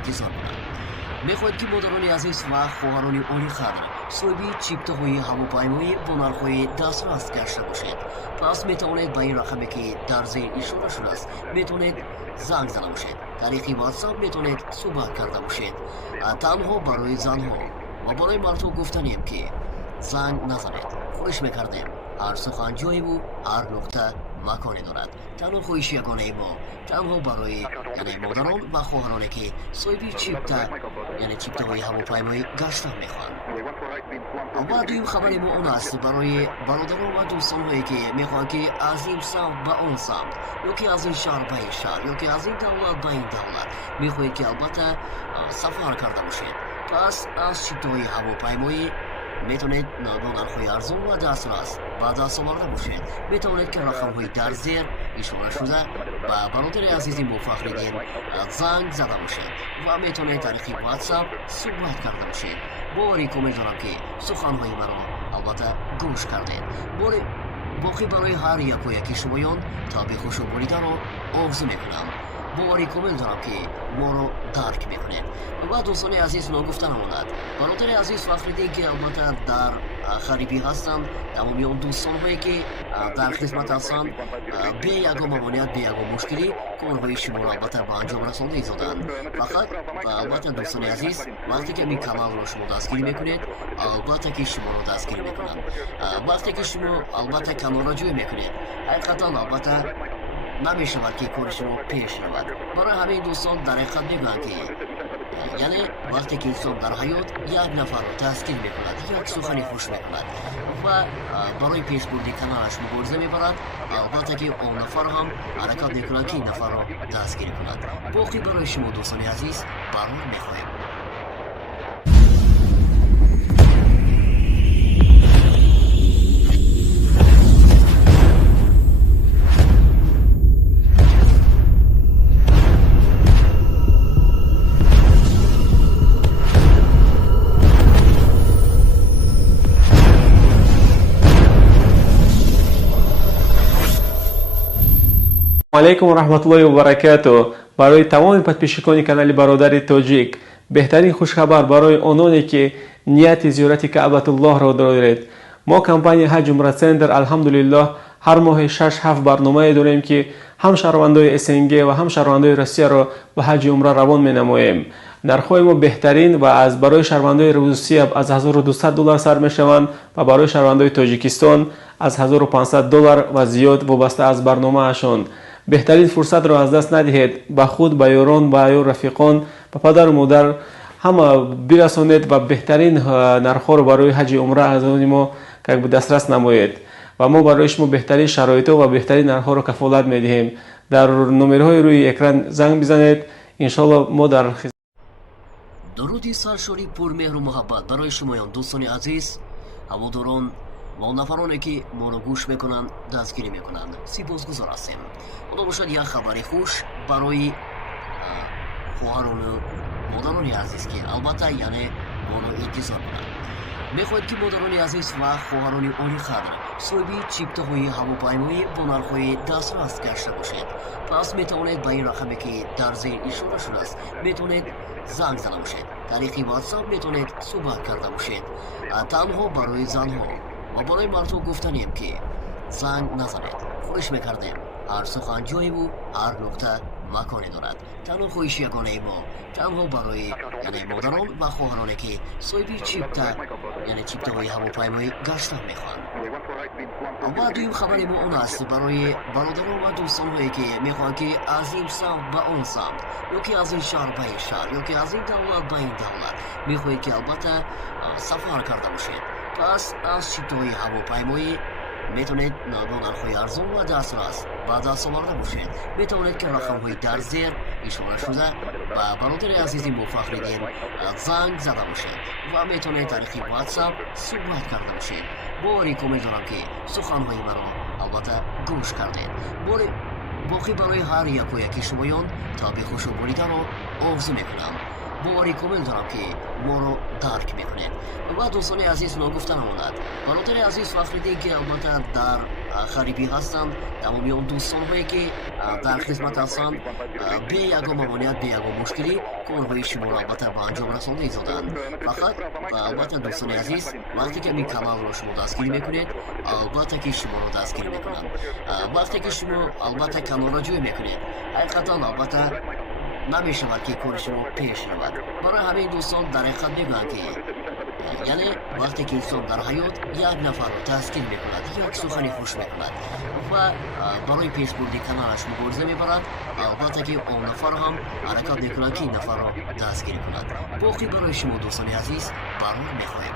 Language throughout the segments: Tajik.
انتظار کنند. میخواهید که مادران عزیز و خواهران عالی قدر صاحب چیپتاهای هواپیمایی با نرخ‌های دسترس گشته باشید. پس میتوانید به این رقمی که در زیر اشاره شده است میتونید زنگ زده باشید. طریق واتساپ میتونید صحبت کرده باشید. تنها برای زنها و برای مردها گفتنیم که زنگ نزنید. خواهش میکردیم هر سخن جایی و هر نقطه مکانی دارد. تنها خواهش یگانه ما تنها برای یعنی مادران و خواهرانی که صاحب چیپتاهای هواپیمایی گشتن میخوان. و دویم خبر ما اون است برای برادران و دوستان هایی که میخوان که از این سمت به اون سمت یا که از این شهر به این شهر یا که از این دولت به این دولت میخواهید که البته سفر کرده باشید. پس از چیپتاهای هواپیمایی میتونید با نرخ‌های ارزان و دسترس و دست آورده باشید. میتونید که رقم‌های در زیر اشاره شده و برادر عزیزی موفقیدین زنگ زده باشید و میتونید طریق واتساپ صحبت کرده باشید. باریک امیدوارم که سخن‌های مرا البته گوش کردید. باقی برای هر یک و یکی شمایان تابع خوش و بریده را آرزو میکنم. باریک امیدوارم که ما رو درک میکنید. و دوستان عزیز نگفته نماند برادر عزیز فخریدین که البته در خریبی هستند، تمامی دوستان هایی که در خدمت هستند بی یگا ممانعت بی یگا مشکلی کارهای شما را البته به انجام رسانده ایزادند. فقط البته دوستان عزیز وقتی که این کانال رو شما دستگیری میکنید البته که شما رو دستگیری میکنند. وقتی که شما البته کانال را جوی میکنید حقیقتا البته نمیشود که کار شما پیش رود. برای همین دوستان در حقیقت میگویند که یعنی وقتی که انسان در حیات یک نفر را دستگیر میکند یک سخنی خوش میکند و برای پیش بردن کانالش مبارزه میبرد البته که آن نفر هم حرکت میکند که این نفر را دستگیر کند. باقی برای شما دوستان عزیز برنامه میخواهیم. علیکم و رحمت الله و برکاته. برای تمام پادپیشکان کانال برادر تاجیک بهترین خوشخبر برای آنانی که نیت زیارت کعبه الله را دارید. ما کمپانی حج عمره سنتر الحمدلله هر ماه 6-7 برنامه داریم که هم شهروندان اسنگ و هم شهروندان روسیه را به حج عمره روان می نماییم. نرخ‌های ما بهترین و از برای شهروندان روسیه از $1200 سر می شوند و برای شهروندان تاجیکستان از $1500 و زیاد وابسته از برنامه اشان. بهترین فرصت را از دست ندهید. به خود، به یاران، به رفیقان، به پدر و مادر همه برسانید و بهترین نرخ‌ها را برای حج عمره از ما که به دسترس نمایید و ما برای شما بهترین شرایط و بهترین نرخ‌ها را کفالت می‌دهیم. در نمرهای روی اکران زنگ بزنید. ان شاءالله ما در درودی سرشاری پر مهر و محبت برای شمایان دوستان عزیز، هواداران و نفرانی که ما را گوش میکنند دستگیری میکنند سپاسگزار هستیم. خدا باشد یک خبری خوش برای خواهران و مادران عزیز که البته یعنی ما را انتظار کنند. میخواهید که مادران عزیز و خواهران عالی قدر صاحب چیپتاهای هواپیمایی با نرخ‌های دسترس گشته باشید. پس میتوانید به این رقمی که در زیر اشاره شده است میتونید زنگ زده باشید. طریق واتساپ میتونید صحبت کرده باشید. تنها برای زنها و برای مردها گفتنیم که زنگ نزنید. خواهش میکردیم هر سخن جایی و هر نقطه مکانی دارد. تنها خواهش یگانه ما تنها برای یعنی مادران و خواهرانی که صاحب چیپتاهای هواپیمایی گشتن میخوان. و دویم خبر ما اون است برای برادران و دوستان هایی که میخوان که از این سمت به اون سمت یا که از این شهر به این شهر یا که از این دولت به این دولت میخواهید که البته سفر کرده باشید. پس از چیپتاهای هواپیمایی میتونید با نرخ‌های ارزان و دسترس و دست آورده باشید. میتونید که رقم‌های در زیر اشاره شده و برادر عزیزی موفقیدین زنگ زده باشید و میتونید طریق واتساپ صحبت کرده باشید. باریک امیدوارم که سخن‌های مرا البته گوش کردید. باقی برای هر یک و یکی شمایان تابع خوش و بریده را آرزو میکنم. باریک امیدوارم که ما رو درک میکنید. و دوستان عزیز نگفته نماند برادر عزیز فخریدین که البته در غریبی هستند. تمامی اون دوستان هایی که در خدمت هستند به یگان ممانعت به یگان مشکلی کارهای شما را البته به انجام رسانده ایزادند. فقط البته دوستان عزیز وقتی که این کانال رو شما دستگیری میکنید البته که شما رو دستگیری میکنند. وقتی که شما البته کانال را جوی میکنید حقیقتا البته نمیشود که کار شما پیش رود. برای همین دوستان در حقیقت میگویند که یعنی وقتی که انسان در حیات یک نفر رو تسکین میکند یک سخنی خوش میکند و برای پیشبردی کانالش مبارزه میبرد البته که اون نفر هم حرکت میکند که این نفر رو تسکین کند. باقی برای شما دوستان عزیز برنامه میخواهیم.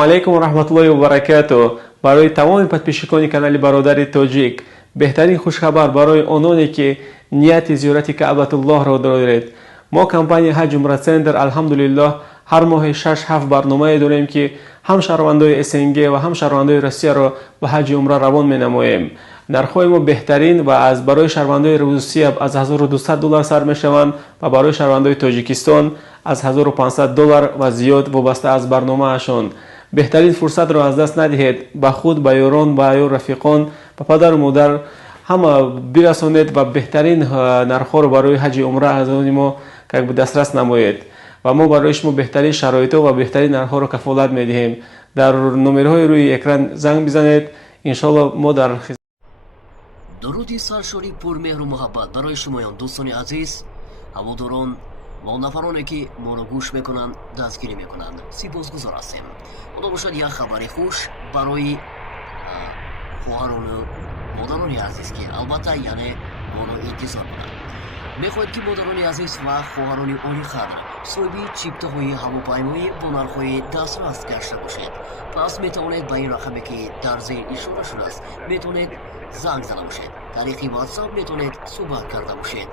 علیکم و رحمت الله و برکاته. برای تمام پادپیشکان کانال برادر تاجیک بهترین خوشخبر برای آنانی که نیت زیارت کعبه الله را دارید. ما کمپانی حج عمره سنتر الحمدلله هر ماه 6-7 برنامه داریم که هم شهروندان اسنگ و هم شهروندان روسیه را به حج عمره روان می‌نماییم. نرخ‌های ما بهترین و از برای شهروندان روسیه از $1200 سر می‌شوند و برای شهروندان تاجیکستان از $1500 و زیاد وابسته از برنامه‌شان. بهترین فرصت را از دست ندهید. به خود، به یاران، به یار رفیقان، به پدر و مادر همه برسانید و بهترین نرخ‌ها را برای حج عمره از ما که به دسترس نمایید و ما برای شما بهترین شرایط و بهترین نرخ‌ها را کفالت می‌دهیم. در نمره‌های روی اکران زنگ بزنید. ان شاءالله ما در درودی سرشاری پرمهر و محبت برای شمایان دوستان عزیز، هواداران و نفرانی که ما را گوش میکنند دستگیری میکنند سپاسگزار هستیم. خدا باشد یک خبر خوش برای خواهران و مادران عزیز که البته یعنی ما را انتظار کنند. میخواهید که مادران عزیز و خواهران عالی قدر صاحب چیپتاهای هواپیمایی با نرخ‌های دسترس گشته باشید. پس میتوانید به این رقمی که در زیر اشاره شده است میتونید زنگ زده باشید. طریق واتساپ میتونید صحبت کرده باشید.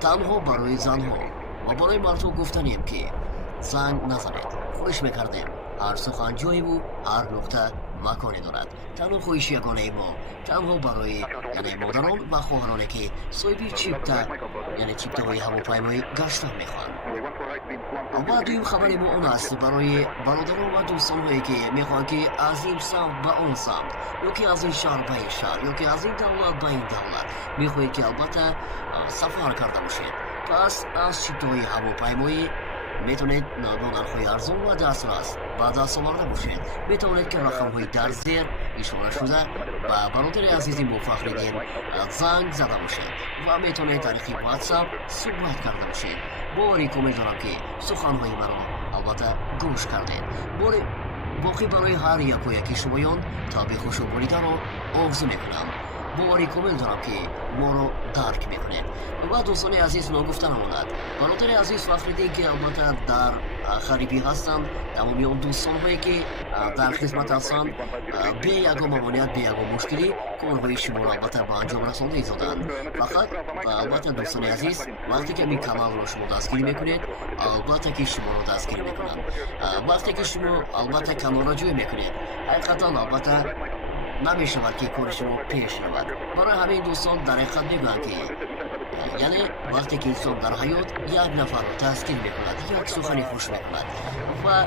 تنها برای زنها و برای مردها گفتنیم که زنگ نزنید. خواهش میکردیم هر سخن جایی و هر نقطه مکانی دارد. تنها خواهش یگانه ما تنها برای یعنی مادران و خواهرانی که صاحب چیپتا یعنی چیپتاهای هواپیمایی گشتن میخوان. و دویم خبر ما اون است برای برادران و دوستان هایی که میخوان که از این سمت به اون سمت یا که از این شهر به این شهر یا که از این دولت به این دولت میخواهید که البته سفر کرده باشید. پس از چیپتاهای هواپیمایی میتونید با نرخ‌های ارزان و دسترس به دست آورده باشید. میتونید که رقم‌های در زیر اشاره شده و برادر عزیز ما فخرالدین زنگ زده باشید و میتونید طریق واتساپ صحبت کرده باشید. باری کامل دارم که سخن‌های مرا البته گوش کردید. باقی برای هر یک و یکی شمایان تابع خوش و بریده را آرزو میکنم. باوری کامل دارم که ما رو درک میکنید. و دوستان عزیز نگفته نماند برادر عزیز فخرالدین که البته در غریبی هستند. تمامی اون دوستان هایی که در خدمت هستند به یگان ممانعت به یگان مشکلی کارهای شما را البته به انجام رسانده ایزادند. فقط البته دوستان عزیز وقتی که این کانال رو شما دستگیری میکنید البته که شما رو دستگیری میکنند. وقتی که شما البته کانال را جوی میکنید حقیقتا البته نمیشود که کار شما پیش رود. برای همین دوستان در حقیقت میگویند که یعنی وقتی که انسان در حیات یک نفر رو تسکین میکند یک سخنی خوش میکند و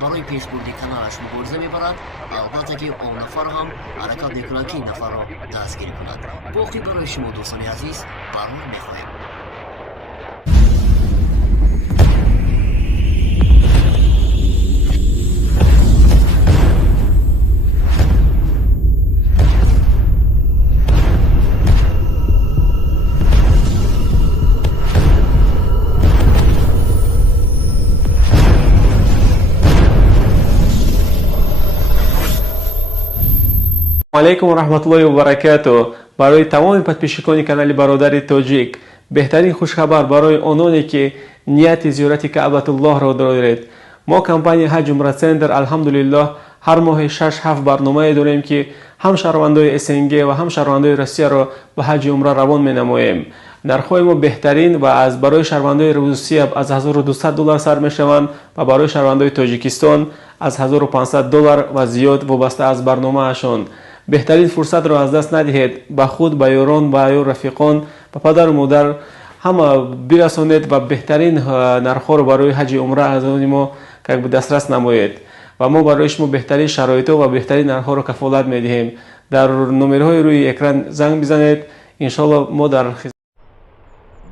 برای پیشبردی کانالش مبارزه میبرد البته که اون نفر هم حرکت میکند که این نفر رو دستگیری کند. باقی برای شما دوستان عزیز برنامه میخواهیم. علیکم و رحمت الله و برکاته. برای تمام پادپیشکان کانال برادر تاجیک بهترین خوشخبر برای آنانی که نیت زیارت کعبه الله را دارید. ما کمپانی حج عمره سنتر الحمدلله هر ماه 6-7 برنامه داریم که هم شهروندان اسنگ و هم شهروندان روسیه را به حج عمره روان می‌نماییم. нархҳои мо беҳтарин ва аз барои шаҳрвандои русия аз $1200 сар мешаванд ва барои шаҳрвандои тоҷикистон аз $1500 ва зиёд вобаста аз барномаашон. беҳтарин фурсатро аз даст надиҳед. ба худ, ба ёрон, ба ё рафиқон, ба падару модар ҳама бирасонед ва беҳтарин нархҳоро барои ҳаҷи умра аз они мо дастрас намоед ва мо барои шумо беҳтарин шароитҳо ва беҳтарин нархҳоро кафолат медиҳем. дар номерҳои рӯи экран занг бизанед. иншоалло мо дар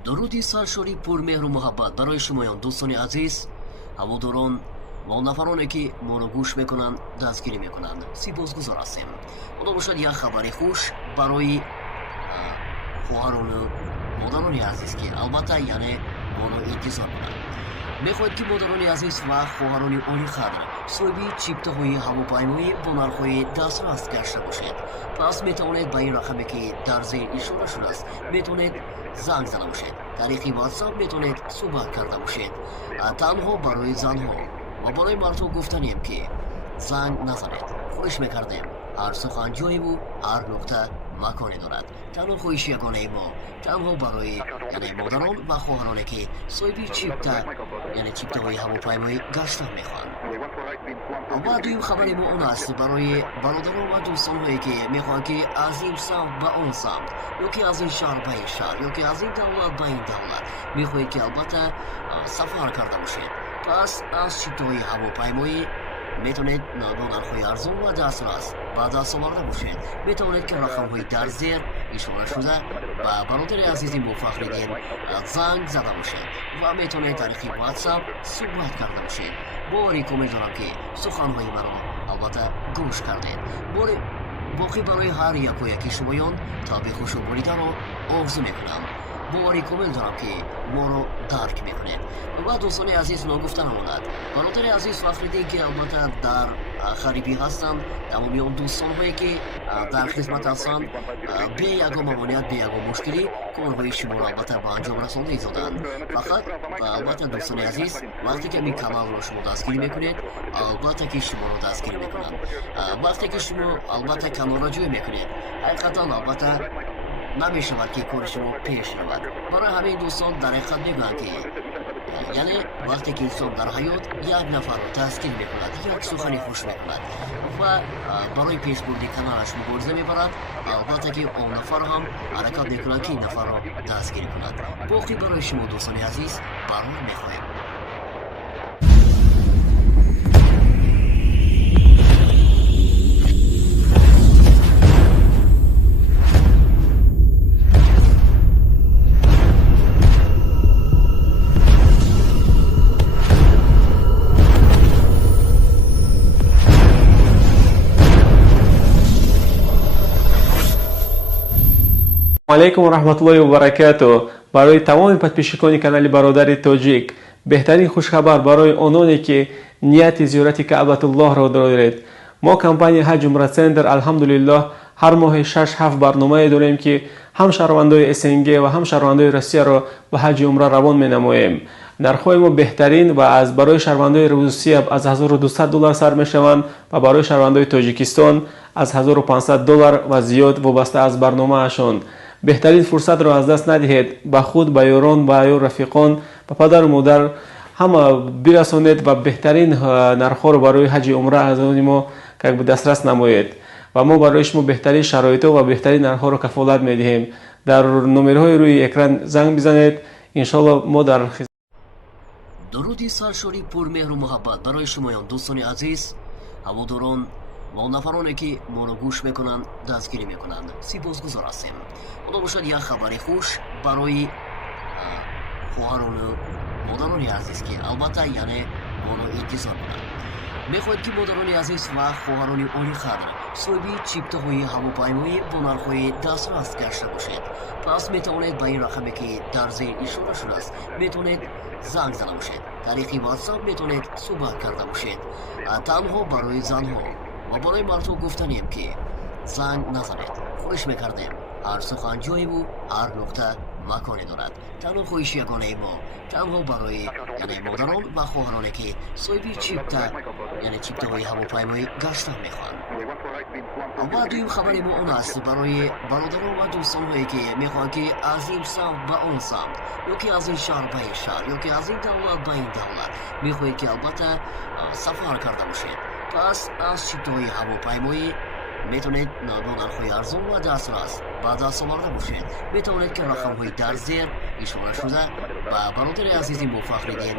дуруди саршори пурмеҳру муҳаббат барои шумоён дӯстони азиз, ҳаводорон ва нафароне ки моро гӯш мекунанд, дастгирӣ мекунанд. сипосгузор ҳастем. худо бошад як хабари хуш барои хоҳарону модарони азиз ки албатта яъне моро интизор кунанд. мехоҳед ки модарони азиз ва хоҳарони олиқадр соҳиби чиптаҳои ҳавопаймоӣ бо нархҳои дастрас гашта бошед. пас метавонед ба ин рақаме ки дар зер ишора шудааст метавонед занг зада бошед. тариқи ватсап метавонед суҳбат карда бошед. танҳо барои занҳо ва барои мардҳо гуфтанем ки занг назанед. хоҳиш мекардем. ҳар сухан ҷоеву ҳар нуқта маконе дорад. танҳо хоҳиши ягонаи мо танҳо барои модарон ва хоҳароне ки соҳиби чипта чиптаҳои ҳавопаймоӣ гаштан мехоҳанд. ва дуюм хабари мо он аст барои бародарон ва дӯстонҳое ки мехоҳанд ки аз ин самт ба он самт ё ки аз ин шаҳр ба ин шаҳр ё ки аз ин давлат ба ин давлат мехоҳед ки албатта сафар карда бошед. пас аз чиптаҳои ҳавопаймоӣ метавонед бо нархҳои арзон ва дастрас ба даст оварда бошед. метавонед ки рақамҳои дар зер ишора шуда ба бародари азизи мо фахриддин занг зада бошед ва метавонед тариқи ватсап суҳбат карда бошед. бори комил дорам ки суханҳои маро албатта гӯш кардед. боқӣ барои ҳар якояки шумоён таби хушоборидаро орзу мекунам. бори комил дорам ки моро дарк мекунед. ва дӯстони азиз ногуфта намонад. бародари азиз фахриддин ки албатта дар харибӣ ҳастанд, тамоми он дӯстонҳое ки дар хизмат ҳастанд, бе ягон мамоният, бе ягон мушкилӣ корҳои шуморо албатта ба анҷом расонда изоданд. фақат албатта дӯстони азиз вақте ки ин каналро шумо дастгирӣ мекунед, албатта ки шуморо дастгирӣ мекунанд. вақте ки шумо албатта каналро ҷӯй мекунед, ҳақиқатан албатта намешавад ки кори шумо пеш равад. барои ҳамин дӯстон дар ҳақиқат мегӯям ки яъне вақте ки инсон дар ҳаёт як нафарро дастгир мекунад, як сухани хуш мекунад ва барои пешбурди каналаш мубориза мебарад, албатта ки он нафар ҳам ҳаракат мекунад ки ин нафарро дастгирӣ кунад. боқӣ барои шумо дӯстони азиз барор мехоҳем. алейкум раҳматуллоҳи ва баракату. барои тамоми подписчикони канали бародари тоҷик беҳтарин хушхабар барои ононе ки нияти зиёрати каъбатуллоҳро доред. мо компания ҳаҷ умра центр алҳамдулиллоҳ ҳар моҳи 6-7 барномае дорем ки ҳам шаҳрвандои СНГ ва ҳам шаҳрвандои Россияро ба ҳаҷи умра равон менамоем. нархҳои мо беҳтарин ва аз барои шаҳрвандои Русия аз $1200 сар мешаванд ва барои шаҳрвандои тоҷикистон аз $1500 ва зиёд вобаста аз барномаашон. беҳтарин фурсатро аз даст надиҳед. ба худ, ба ёрон, ба ё рафиқон, ба падару модар ҳама бирасонед ва беҳтарин нархҳоро барои ҳаҷи умра аз они мо дастрас намоед ва мо барои шумо беҳтарин шароитҳо ва беҳтарин нархҳоро кафолат медиҳем. дар номерҳои рӯи экран занг бизанед. иншоалло мо дар дуруди саршори пурмеҳру муҳаббат барои шумоён дӯстони азиз, ҳаводорон ва нафароне ки моро гӯш мекунанд, дастгирӣ мекунанд. сипосгузор ҳастем. худо бошад як хабари хуш барои хоҳарону модарони азиз ки албатта яъне моро интизор кунанд. мехоҳед ки модарони азиз ва хоҳарони олиқадр соҳиби чиптаҳои ҳавопаймоӣ бо нархҳои дастрас гашта бошед. пас метавонед ба ин рақаме ки дар зер ишора шудааст метавонед занг зада бошед. тариқи ватсап метавонед суҳбат карда бошед. танҳо барои занҳо ва барои мардҳо гуфтанем ки занг назанед. хоҳиш мекардем. ҳар сухан ҷоеву ҳар нуқта маконе дорад. танҳо хоҳиши ягонаи мо танҳо барои модарон ва хоҳароне ки соҳиби чипта یعنی چیپتاهای هواپیمایی گشتن میخوان. و دویم خبری ما اون است برای برادران و دوستان که میخوان که از این سمت به اون سمت، یا که از این شهر به این شهر، یا که از این دولت به این دولت میخواهید که البته سفر کرده باشید. پس از چیپتاهای هواپیمایی میتونید با نرخ‌های ارزان و دسترس به دست آورده باشید. میتونید که رقم‌های در زیر اشاره شده به برادر عزیزی مفخریدین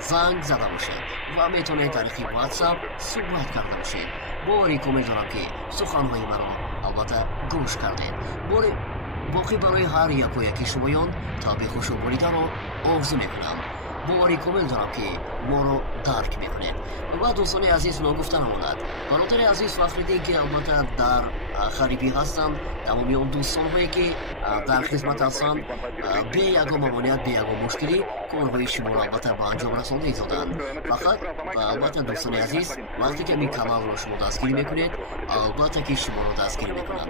زنگ زده باشید و میتونید طریق واتساپ صحبت کرده باشید. باریک امیدوارم که سخن‌های مرا البته گوش کردید. باقی برای هر یک و یکی شمایان تا به خوش و بریده را آرزو میکنم. باریک امیدوارم که ما رو درک میکنید. و دوستان عزیز نگفته نماند، برادر عزیز فخریدین که البته در خریبی هستند، تمامی اون دوستان هایی که در خدمت هستند به یگا ممانعت به یگا مشکلی کارهای شما را البته به انجام رسانده دادند. فقط البته دوستان عزیز وقتی که می کانال را شما دستگیری میکنید، البته که شما را دستگیری میکنند.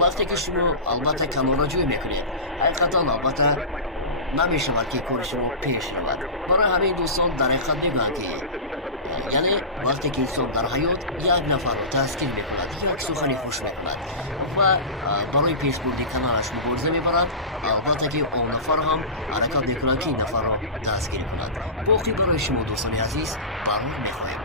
وقتی که شما البته کانال را جوی میکنید، حقیقتا البته نمیشود که کار شما پیش رود. برای همین دوستان در حقیقت میگویند که یعنی وقتی که انسان در حیات یک نفر را دستگیر میکند، یک سخنی خوش میکند و برای پیش بردی کانالش مبارزه میبرد، البته که آن نفر هم حرکت میکند که این نفر را دستگیر کند. باقی برای شما دوستان عزیز برنامه میخواهیم.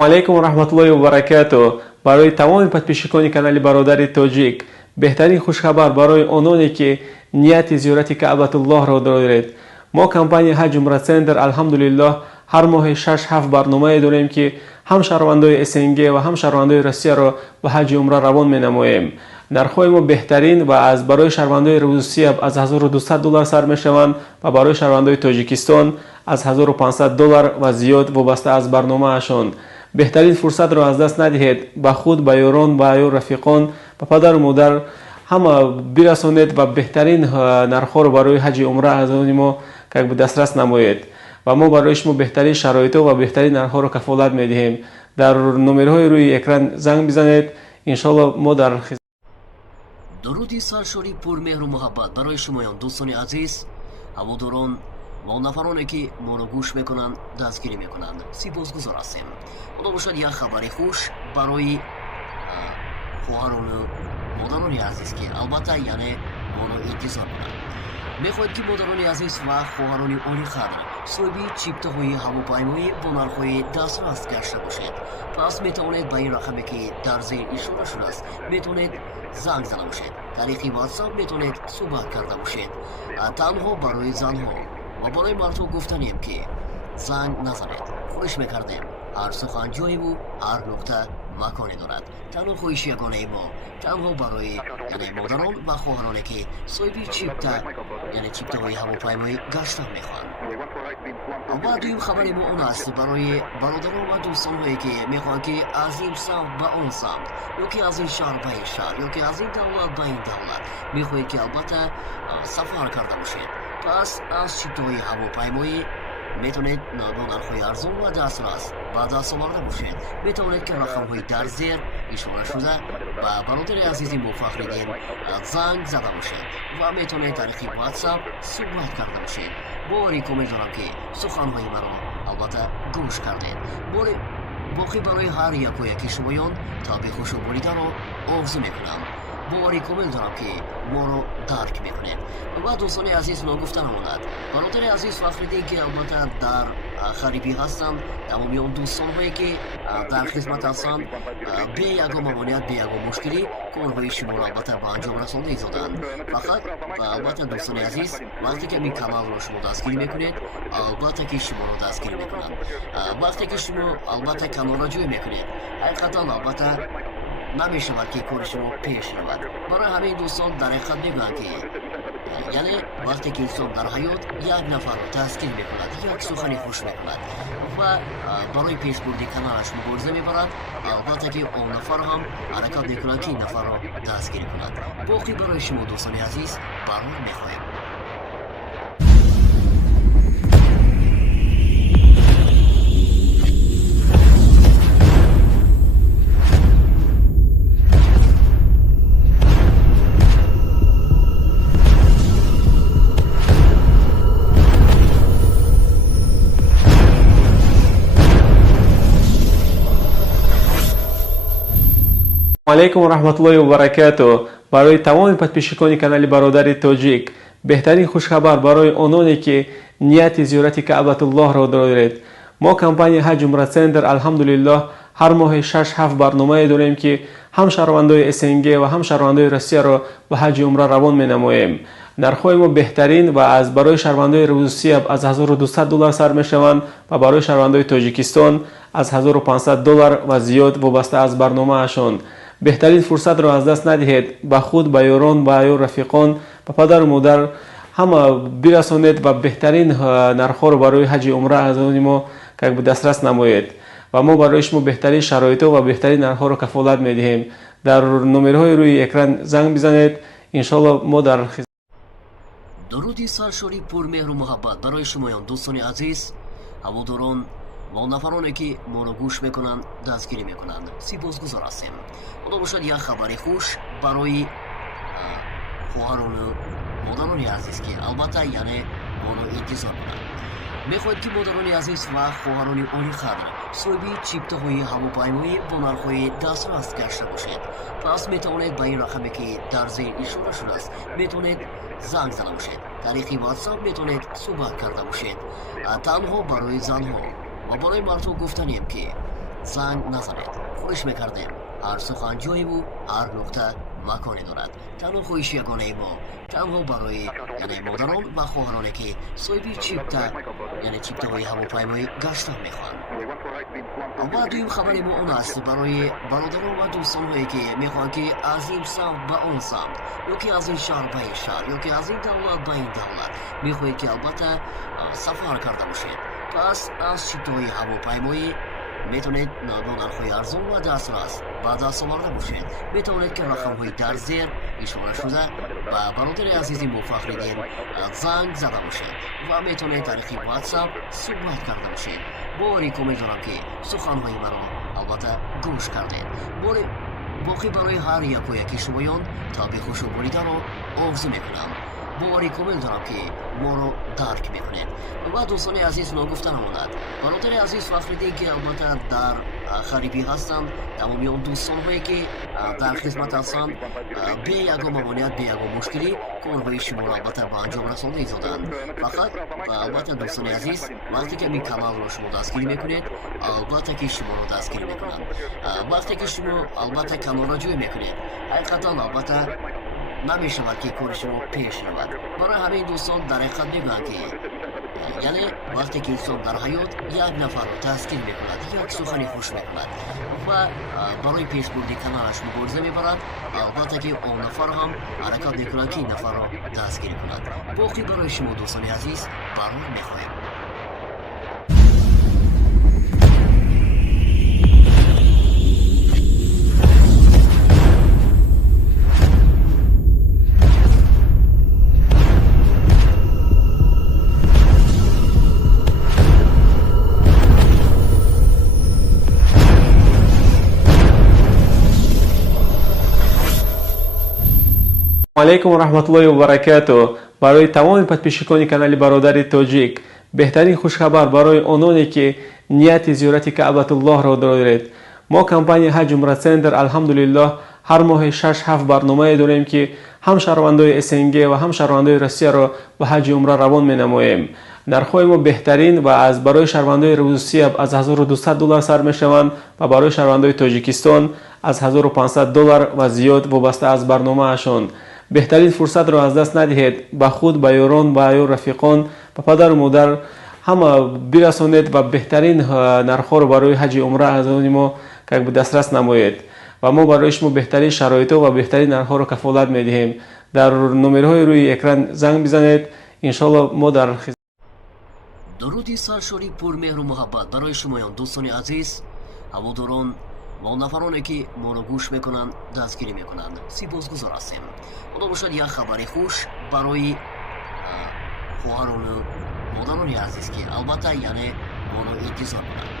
علیکم و رحمت الله و برکاته. برای تمام پادپیشکان کانال برادر تاجیک بهترین خوشخبر برای آنانی که نیت زیارت کعبه الله را دارید. ما کمپانی حج عمره سنتر الحمدلله هر ماه 6-7 برنامه داریم که هم شهروندان اسنگ و هم شهروندان روسیه را به حج عمره روان می نماییم. نرخ‌های ما بهترین و از برای شهروندان روسیه از $1200 سر می شوند و برای شهروندان تاجیکستان از $1500 و زیاد وابسته از برنامه اشان. بهترین فرصت را از دست ندهید. به خود، به یاران، به رفیقان، به پدر و مادر همه برسانید و بهترین نرخ‌ها را برای حج عمره از ما که به دسترس نمایید و ما برای شما بهترین شرایط و بهترین نرخ‌ها را کفالت می‌دهیم. در نمرهای روی اکران زنگ بزنید. ان شاءالله ما در درودی سرشاری پر مهر و محبت برای شمایان دوستان عزیز، هواداران و نفرانی که ما را گوش میکنند دستگیری میکنند. سپاسگزار هستیم. خدا باشد یک خبری خوش برای خواهران و مادران عزیز که البته یعنی ما را انتظار کنند. میخواهید که مادران عزیز و خواهران عالی قدر صاحبی چیپتاهای هواپیمایی با نرخ‌های دسترس گشته باشید. پس میتوانید به این رقمی که در زیر اشاره شده است میتونید زنگ زده باشید. طریق واتساپ میتونید صحبت کرده باشید. تنها برای زنها و برای مردها گفتنیم که زنگ نزنید. خواهش میکردیم هر سخن جایی و هر نقطه مکانی دارد. تنها خواهش یگانه ما تنها برای یعنی مادران و خواهرانی که صاحبی یعنی چیپتاهای هواپیمایی گشتن میخوان. و دویم خبری ما اون است برای برادران و دوستان هایی که میخوان که از این سمت به اون سمت، یا که از این شهر به این شهر، یا که از این دولت به این دولت میخواهید که البته سفر کرده باشید. پس از چیپتاهای هواپیمایی میتونید با نرخ‌های ارزان و دسترس به دست آورده باشید. میتونید که رقم‌های در زیر اشاره شده به برادر عزیزی مفخریدین زنگ زده باشید و میتونید طریق واتساپ صحبت کرده باشید. باریک امیدوارم که سخن‌های مرا البته گوش کردید. باقی برای هر یک و یکی شمایان تا به خوش و بریده را آرزو میکنم. باریک امیدوارم که ما را درک میکنید. و دوستان عزیز نگفته نماند، برادر عزیز فخریدین که البته در خریبی هستند، تمامی اون دوستان هایی که در خدمت هستند به یگا ممانعت به یگا مشکلی کارهای شما را البته به انجام رسانده دادند. فقط البته دوستان عزیز وقتی که این کانال را شما دستگیری میکنید، البته که شما را دستگیری میکنند. وقتی که شما البته کانال را جوی میکنید، حقیقتا البته نمیشود که کار شما پیش رود. برای همین دوستان در حقیقت میگویند که یعنی وقتی که انسان در حیات یک نفر رو تسکین میکند یک سخنی خوش میکند و برای پیشبردی کنارش مبارزه میبرد، البته که اون نفر هم حرکت میکند که این نفر رو تسکین کند. باقی برای شما دوستان عزیز برنامه میخواهیم. علیکم و رحمت الله و برکاته. برای تمام подписчикони کانال برادر تاجیک، بهترین خوشخبر برای آنانی که نیت زیارت کعبه الله را دارید. ما کمپانی حج عمره سنتر الحمدلله هر ماه 6-7 برنامه داریم که هم شهروندان SNG و هم شهروندان روسیه را به حج عمره روان می‌نماییم. نرخ‌های ما بهترین و از برای شهروندان روسیه از $1200 سر می‌شوند و برای شهروندان تاجیکستان از $1500 و زیاد وابسته از برنامه‌شان. بهترین فرصت را از دست ندهید. به خود، به یاران، به رفیقان، به پدر و مادر همه برسانید و بهترین نرخ‌ها را برای حج عمره از ما که به دسترس نمایید و ما برای شما بهترین شرایط و بهترین نرخ‌ها را کفالت می‌دهیم. در نمرهای روی اکران زنگ بزنید. ان شاءالله ما در درودی سرشاری پرمهر و محبت برای شمایان دوستان عزیز، هواداران و نفرانی که ما را گوش میکنند دستگیری میکنند، سپاسگزار هستیم. خدا باشد یک خبری خوش برای خواهران و مادران عزیز که البته یعنی ما را انتظار کنند. میخواهید که مادران عزیز و خواهران عالی قدر صاحب چیپتاهای هواپیمایی با نرخ‌های دسترس گشته باشید. پس میتوانید به این رقمی که در زیر اشاره شده است میتونید زنگ زده باشید. طریق واتساپ میتونید صحبت کرده باشید. تنها برای زنها و برای مردها گفتنیم که زنگ نزنید. خواهش میکردیم هر سخن جایی و هر نقطه مکانی دارد. تنها خواهش یگانه ما تنها برای یعنی مادران و خواهرانی که صاحب چیپتا یعنی چیپتاهای هواپیمایی گشتن میخوان. و دویم خبری ما اون است برای برادران و دوستان هایی که میخوان که از این سمت به اون سمت یا که از این شهر به این شهر یا که از این دولت به این دولت میخواهید که البته سفر کرده باشید. پس از چیپتاهای هواپیمایی میتونید با نرخ‌های ارزان و دسترس به دست آورده باشید. میتونید که رقم‌های در زیر اشاره شده و برادر عزیزی ما فخریدین زنگ زده باشید و میتونید طریق واتساپ صحبت کرده باشید. باریک امیدوارم که سخن‌های مرا البته گوش کردید. باقی برای هر یک و یکی شمایان تابع خوش و بریده را آرزو میکنم. باوری کامل دارم که ما رو درک میکنید. و دوستان عزیز نگفته نماند برادر عزیز فخریدین که البته در خریبی هستند، تمامی اون دوستان هایی که در خدمت هستند به یگان ممانعت به یگان مشکلی کارهای شما را البته به انجام رسانده ایزادند. فقط البته دوستان عزیز وقتی که این کانال رو شما دستگیری میکنید البته که شما رو دستگیری میکنند. وقتی که شما البته کانال را جوی میکنید حقیقتا البته نمیشود که کار شما پیش رود. برای همین دوستان در حقیقت میگویند که یعنی وقتی که انسان در حیات یک نفر رو تسکین میکند یک سخنی خوش میکند و برای پیشبردی کنارش مبارزه میبرد، البته که اون نفر هم حرکت میکند که این نفر رو دستگیری کند. باقی برای شما دوستان عزیز برنامه میخواهیم. علیکم و رحمت الله و برکاته. برای تمام podписчикони کانال برادر تاجیک، بهترین خوشخبر برای آنانی که نیت زیارت کعبه الله را دارید. ما کمپانی حج عمره سنتر الحمدلله هر ماه 6-7 برنامه داریم که هم شهروندان SNG و هم شهروندان روسیه را به حج عمره روان می‌نماییم. نرخ‌های ما بهترین و از برای شهروندان روسیه از $1200 سر می‌شوند و برای شهروندان تاجیکستان از $1500 و زیاد وابسته از برنامه‌شان. بهترین فرصت را از دست ندهید. به خود، به یاران، به رفیقان، به پدر و مادر همه برسانید و بهترین نرخ‌ها را برای حج عمره از ما که به دسترس نمایید و ما برای شما بهترین شرایط و بهترین نرخ‌ها را کفالت می‌دهیم. дар номерҳои рӯи экран занг бизанед. иншоалло мо дар дуруди саршори пурмеҳру муҳаббат барои шумоён дӯстони азиз, ҳаводорон ва нафароне ки моро гӯш мекунанд, дастгирӣ мекунанд. сипосгузор ҳастем. худо бошад як хабари хуш барои хоҳарону модарони азиз ки албатта яъне моро интизор кунанд.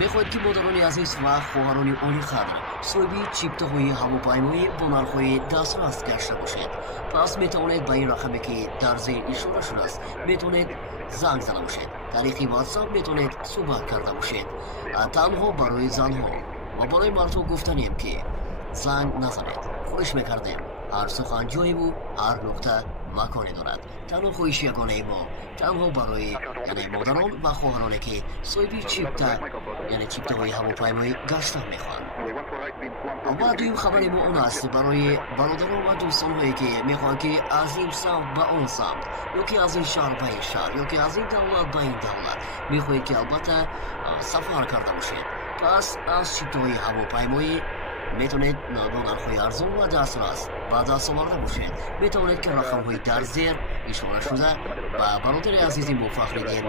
мехоҳед ки модарони азиз ва хоҳарони олиқадр соҳиби чиптаҳои ҳавопаймоӣ бо нархҳои дастрас гашта бошед. пас метавонед ба ин рақаме ки дар зер ишора шудааст метавонед занг зада бошед. тариқи ватсап метавонед суҳбат карда бошед. танҳо барои занҳо ва барои мардҳо гуфтанем ки занг назанед. хоҳиш мекардем. ҳар сухан ҷоеву ҳар нуқта маконе дорад. танҳо хоҳиши ягонаи мо танҳо барои яъне модарон ва хоҳароне ки соҳиби чипта яъне чиптаҳои ҳавопаймоӣ гашта мехоҳанд. ва дуюм хабари мо он аст барои бародарон ва дӯстонҳое ки мехоҳанд ки аз ин самт ба он самт ё ки аз ин шаҳр ба ин шаҳр ё ки аз ин давлат ба ин давлат мехоҳед ки албатта сафар карда бошед. пас аз чиптаҳои ҳавопаймоӣ метавонед бо нархҳои арзон ва дастрас ба даст оварда бошед. метавонед ки рақамҳои дар зер ишора шуда ба бародари азизи мо фахриддин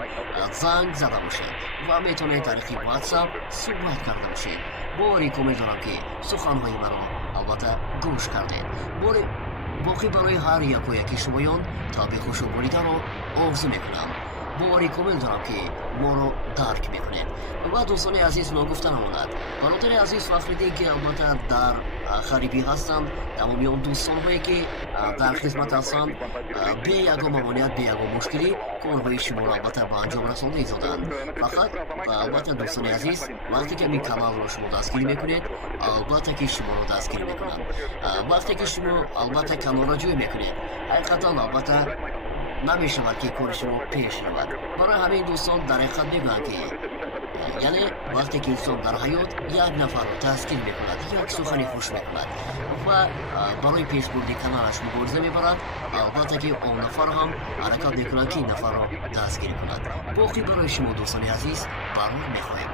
занг зада бошед ва метавонед тариқи ватсап суҳбат карда бошед. бори комил дорам ки суханҳои маро албатта гӯш кардед. боқӣ барои ҳар яку яки шумоён таби хушоборидаро орзу мекунам. бори комил дорам ки моро дарк мекунед. ва дӯстони азиз ногуфта намонад. бародари азиз фахриддин ки албатта дар харибӣ ҳастанд, тамоми он дӯстонҳое ки дар хизмат ҳастанд, бе ягон мамоният бе ягон мушкилӣ корҳои шуморо албатта ба анҷом расонда изоданд. фақат албатта дӯстони азиз вақте ки ин каналро шумо дастгирӣ мекунед албатта ки шуморо дастгирӣ мекунанд. вақте ки шумо албатта каналро ҷӯй мекунед ҳақиқатан албатта намешавад ки кори шумо пеш равад. барои ҳамин дӯстон дар ҳақиқат мегӯям ки яъне вақте ки инсон дар ҳаёт як нафарро дастгир мекунад, як сухани хуш мекунад ва барои пешбурди каналаш мубориза мебарад, албатта ки он нафар ҳам ҳаракат мекунад ки ин нафарро дастгирӣ кунад. боқӣ барои шумо дӯстони азиз барор мехоҳем.